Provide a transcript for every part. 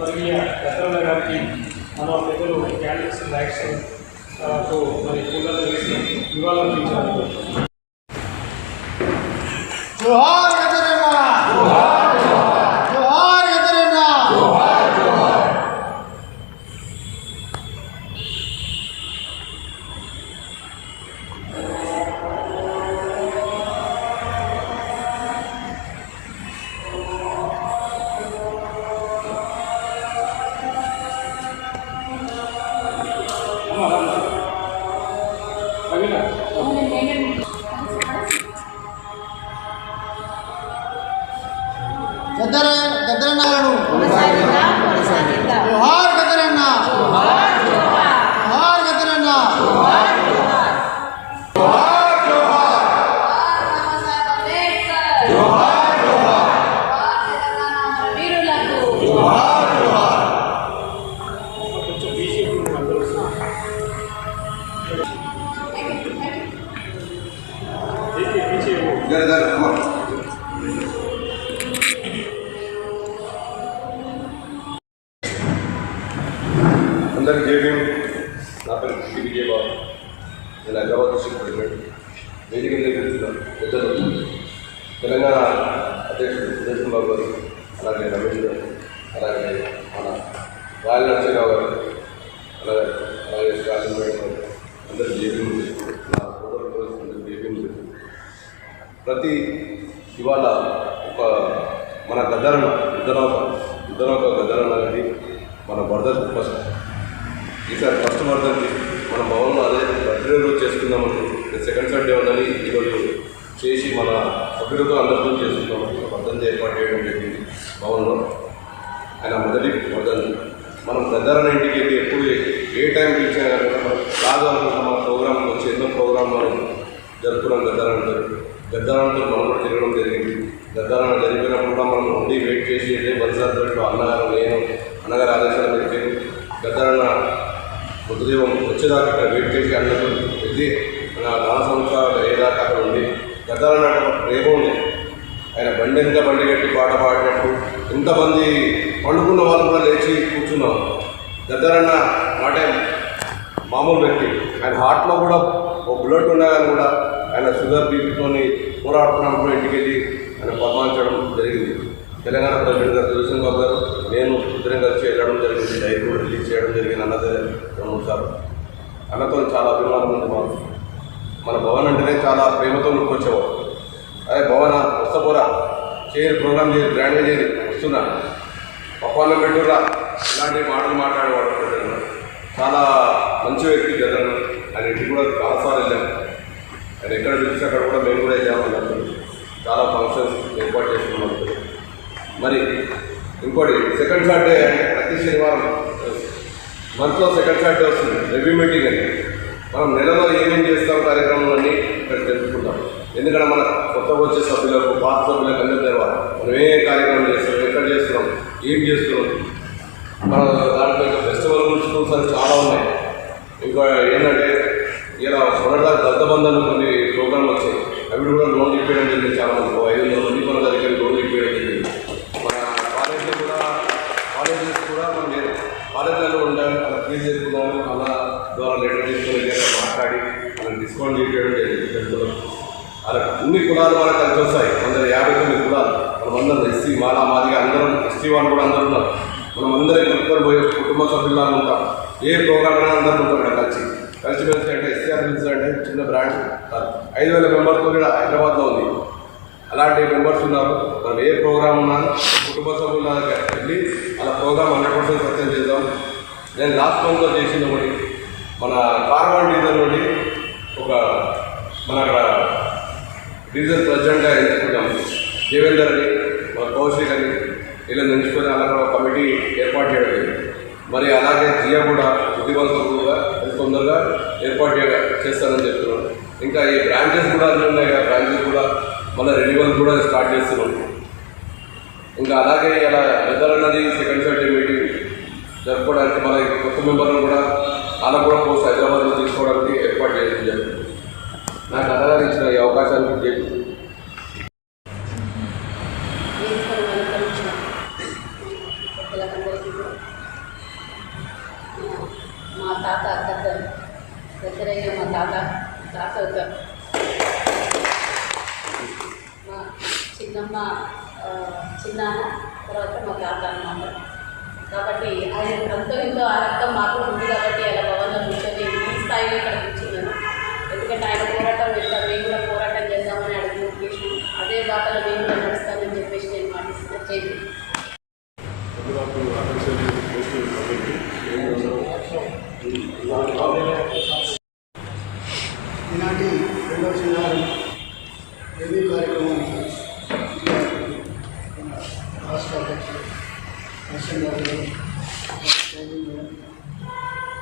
స్వర్గీయ పెద్దల గారికి మన పెద్దలు క్యాండిల్స్ లైట్స్ తో మరి పూలలు వేసి నివాళులర్పించారు జోహార్ ప్రతి ఇవాళ ఒక మన గద్దరన యుద్ధనౌక యుద్ధనౌక గద్దరన్న అనేది మన బర్దర్ ఫస్ట్. ఈసారి ఫస్ట్ బర్దర్కి మన భవన్లో అదే బర్త్డే రోజు చేసుకుందామని సెకండ్ సండే ఉందని ఈరోజు చేసి మన సభ్యులతో అందరితో చేసుకుందామని వర్ధంతి ఏర్పాటు చేయడం జరిగింది భవన్లో. ఆయన మొదటి వర్ధన్ మనం గద్దరన్న ఇంటికి వెళ్ళి ఎప్పుడు ఏ టైం పిలిచినా కానీ రాదు అనుకుంటాం మన ప్రోగ్రామ్కి వచ్చి ఎన్నో ప్రోగ్రాంలు జరుపుకున్నాం గద్దరంతో గద్దరంతో మనం తిరగడం జరిగింది. గద్దరన్న జరిగినప్పుడు కూడా మనం ఉండి వెయిట్ చేసి వెళ్ళి బలిసార్తో అన్నగారు నేను అన్నగారు ఆదేశాలు పెట్టి గద్దరన్న మృతదేవం వచ్చేదాకా అక్కడ వెయిట్ చేసి అన్నట్టు వెళ్ళి నా నాన్న సంవత్సరాలు అయ్యేదాకా అక్కడ ఉండి గద్దరన్న ప్రేమ ఉంది. ఆయన బండి ఎంత బండి కట్టి పాట పాడినట్టు ఎంతమంది పండుకున్న వాళ్ళు కూడా లేచి కూర్చున్నాం. గద్దరన్న మాట మామూలు వ్యక్తి. ఆయన హార్ట్లో కూడా ఒక బ్లడ్ ఉన్నా కానీ కూడా బీపీతోని పోరాడుతున్నప్పుడు ఇంటికి వెళ్ళి ఇంకోటి సెకండ్ సాటర్డే ప్రతి శనివారం మంత్లో సెకండ్ సాటర్డే వస్తుంది. రివ్యూ మీటింగ్ అని మనం నెలలో ఏమేం చేస్తాం కార్యక్రమాలన్నీ ఇక్కడ తెలుసుకుంటాం. ఎందుకంటే మన కొత్తగా వచ్చే సభ్యులకు పాత సభ్యులకు అందరూ తర్వాత మనం ఏ కార్యక్రమం చేస్తున్నాం ఎక్కడ చేస్తున్నాం ఏం చేస్తున్నాం మన దాంట్లో ఇంకా ఫెస్టివల్ గురించి చూసారు చాలా ఉన్నాయి ఇంకా ఏంటంటే ఇలా మొన్నటిదాకా దళిత బంధాలు కొన్ని ప్రోగ్రాంలు వచ్చాయి అవి కూడా లోన్ ఇప్పించడం జరిగింది చాలా మంది ఓ ఐదు వందల మంది మన దగ్గర లోన్ ఇప్పించడం జరిగింది మన కాలేజీలో కూడా కాలేజెస్ కూడా మనం లేదు కాలేజీలలో ఉండాలి అలా ఫీజు చేసుకున్నాము అలా ద్వారా లెటర్ తీసుకుని దగ్గర మాట్లాడి అలా డిస్కౌంట్ ఇప్పించడం జరిగింది పెద్దలకు అలా అన్ని కులాలు మనకు కలిసి వస్తాయి అందరు యాభై తొమ్మిది కులాలు మనం అందరం ఎస్సీ మాలా మాదిగా అందరం ఎస్టీ వాళ్ళు కూడా అందరూ ఉన్నారు మనం అందరం కలుపుకొని పోయే కుటుంబ సభ్యులాగా ఉంటాం ఏ ప్రోగ్రామ్ అయినా అందరం ఉంటాం ఇక్కడ కలిసి కలిసి మెలిసి అంటే ఎస్ఆర్ బిల్స్ అంటే చిన్న బ్రాండ్ కాదు ఐదు వేల మెంబర్స్తో కూడా హైదరాబాద్లో ఉంది అలాంటి మెంబర్స్ ఉన్నారు మనం ఏ ప్రోగ్రామ్ ఉన్నా కుటుంబ సభ్యులకి వెళ్ళి అలా ప్రోగ్రామ్ హండ్రెడ్ పర్సెంట్ సక్సెస్ చేద్దాం. నేను లాస్ట్ మంత్లో చేసిన ఒకటి. మన కార్బన్ డీజల్ నుండి ఒక మన అక్కడ డీజల్ ప్రెసిడెంట్గా ఎంచుకుంటాం దేవేందర్ అని మన కౌశిక్ అని ఇలా ఎంచుకొని అలా ఒక కమిటీ ఏర్పాటు చేయడం మరి అలాగే జియా కూడా బుద్ధిమంతులుగా అది తొందరగా ఏర్పాటు చేయ చేస్తానని చెప్తున్నాను. ఇంకా ఈ బ్రాంచెస్ కూడా అన్నీ ఉన్నాయి కదా బ్రాంచెస్ కూడా మళ్ళీ రెన్యువల్ కూడా స్టార్ట్ చేస్తున్నాం. ఇంకా అలాగే ఇలా వెదర్ సెకండ్ సాటర్డే మీటింగ్ జరుపుకోవడానికి మన కొత్త మెంబర్లు కూడా అలా కూడా పోస్ట్ కాబట్టి ఆయన ఆ రక్తం మాత్రం ఉంది కాబట్టి అలా భవనంలో కూర్చొని ఈ స్థాయిలో ఇక్కడ కూర్చున్నాను. ఎందుకంటే ఆయన పోరాటం చేస్తాం మేము కూడా పోరాటం చేద్దామని అడిగి ఉద్దేశం. అదే బాటలో మేము కూడా నడుస్తామని చెప్పేసి నేను మాటిస్తున్నాను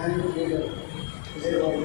బ్యాంకు లీడర్ విజయబాబు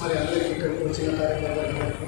మరి అందరికీ ఇక్కడికి వచ్చిన కార్యకర్తలకు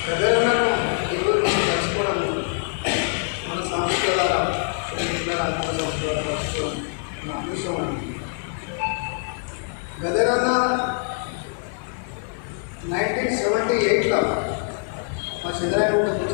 ప్రజలను మన సాంస్కృతిక కలుసుకోవడం మన అదృష్టం అండి గదరన్న నైన్టీన్ సెవెంటీ ఎయిట్లో fizeram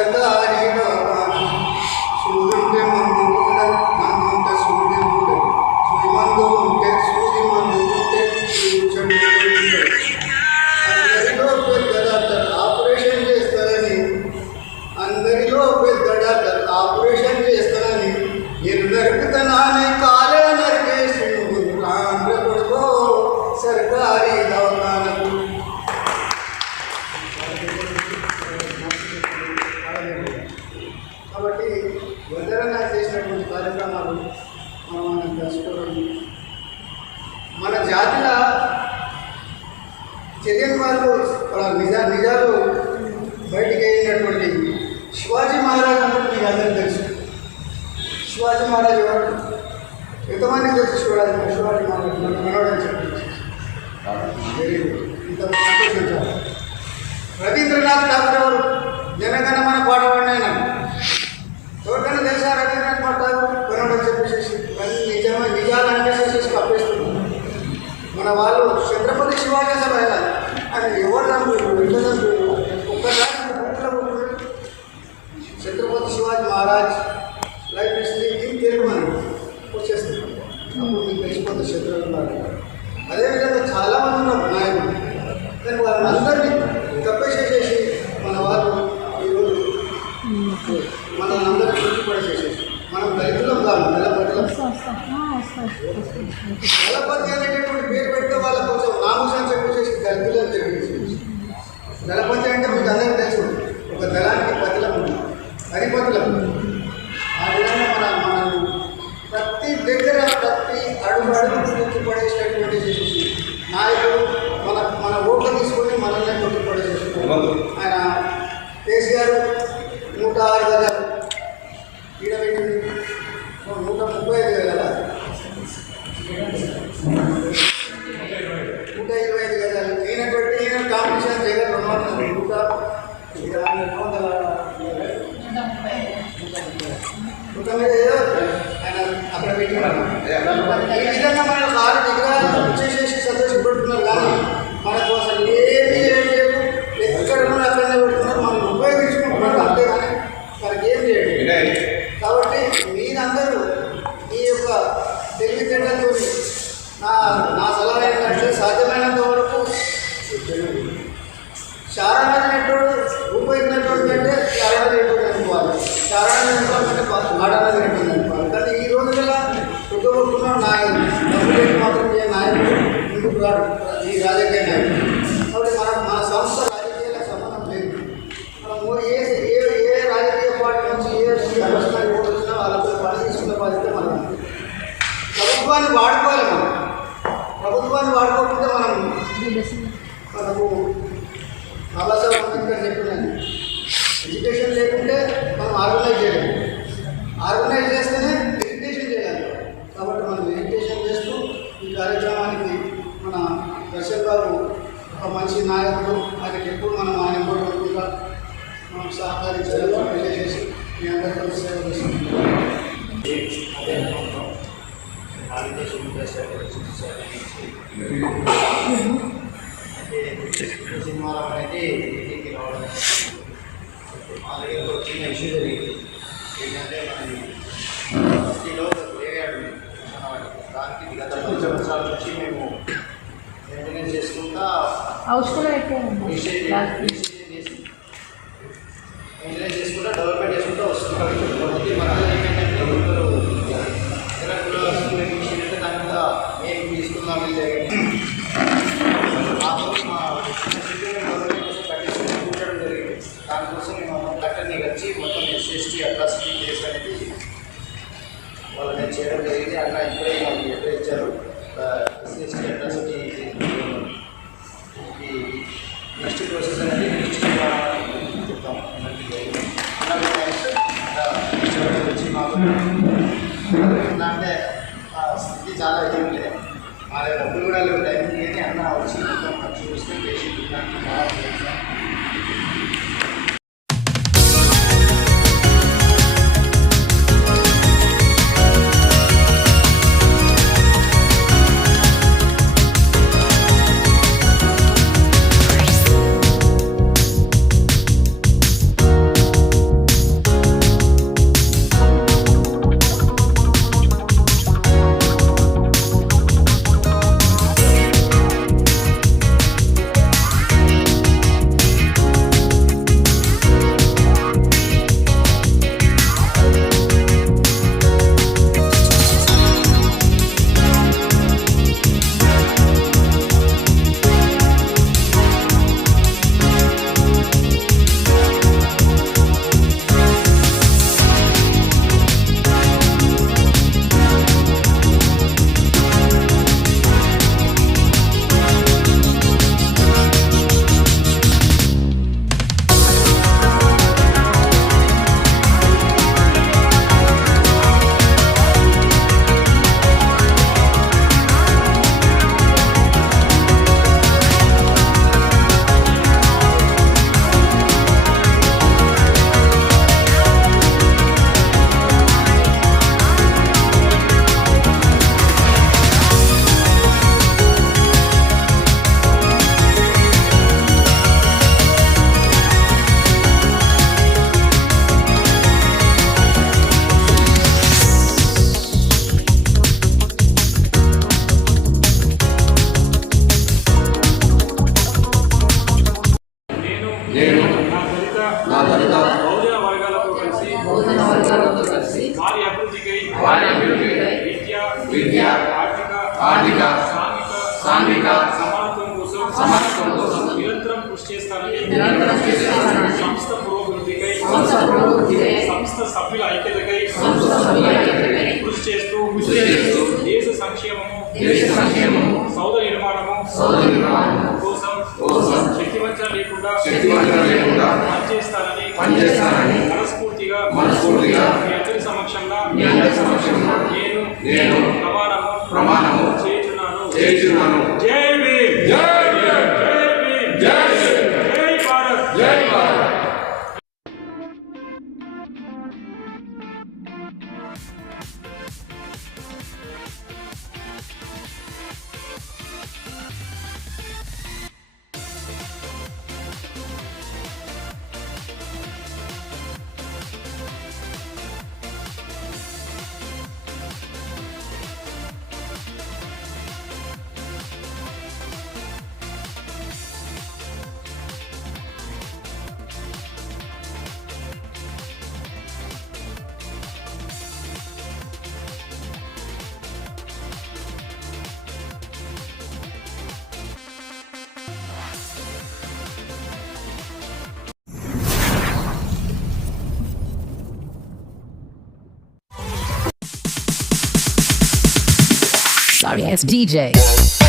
இருந்தால் దళపతి అనేటటువంటి పేరు పెట్టే వాళ్ళ కోసం నామూసాన్ని ఎక్కువ చేసి దళితులు అని తెలియజేసి దళపతి అంటే మీకు అందరికీ తెలుసు ఒక దళానికి పతిలం ఉంది పది ఆ విధంగా మన మనం ప్రతి దగ్గర ప్రతి అడుగు అడుగు గుర్తుపడేసినటువంటి నాయకుడు మన మన ఓట్లు తీసుకొని మనల్ని గుర్తుపడేసేసుకోవాలి ఆయన కేసీఆర్ నూట ఆరు ప్రభుత్వాన్ని వాడుకోవాలి మనం. ప్రభుత్వాన్ని వాడుకోకుంటే మనం మనకు బాబాసాహెబ్ అంబేద్కర్ చెప్పినాను ఎడ్యుకేషన్ లేకుంటే మనం ఆర్గనైజ్ చేయాలి. ఆర్గనైజ్ చేస్తేనే మెడిటేషన్ చేయాలి. కాబట్టి మనం మెడిటేషన్ చేస్తూ ఈ కార్యక్రమానికి మన దర్శన్ గారు ఒక మంచి నాయకుడు. ఆయనకి ఎప్పుడు మనం ఆయన కూడా మనం సహకరించాలి తెలియజేసి మీ అందరికీ సేవ చేస్తున్నాం. సినిమాలో అనేది ఢిల్లీకి రావడం మా దగ్గర ఒక చిన్న ఇష్యూ జరిగింది ఏంటంటే మన బస్తీలో ప్లేయాడు దానికి గత పది సంవత్సరాల నుంచి మేము మెయింటెనెన్స్ చేసుకుంటా అవసరం ఎక్కువ డబ్బులు కూడా లేవు టైం అని అన్న వచ్చి మొత్తం చూపిస్తే పేషెంట్ దానికి 許しませんも Sorry DJ.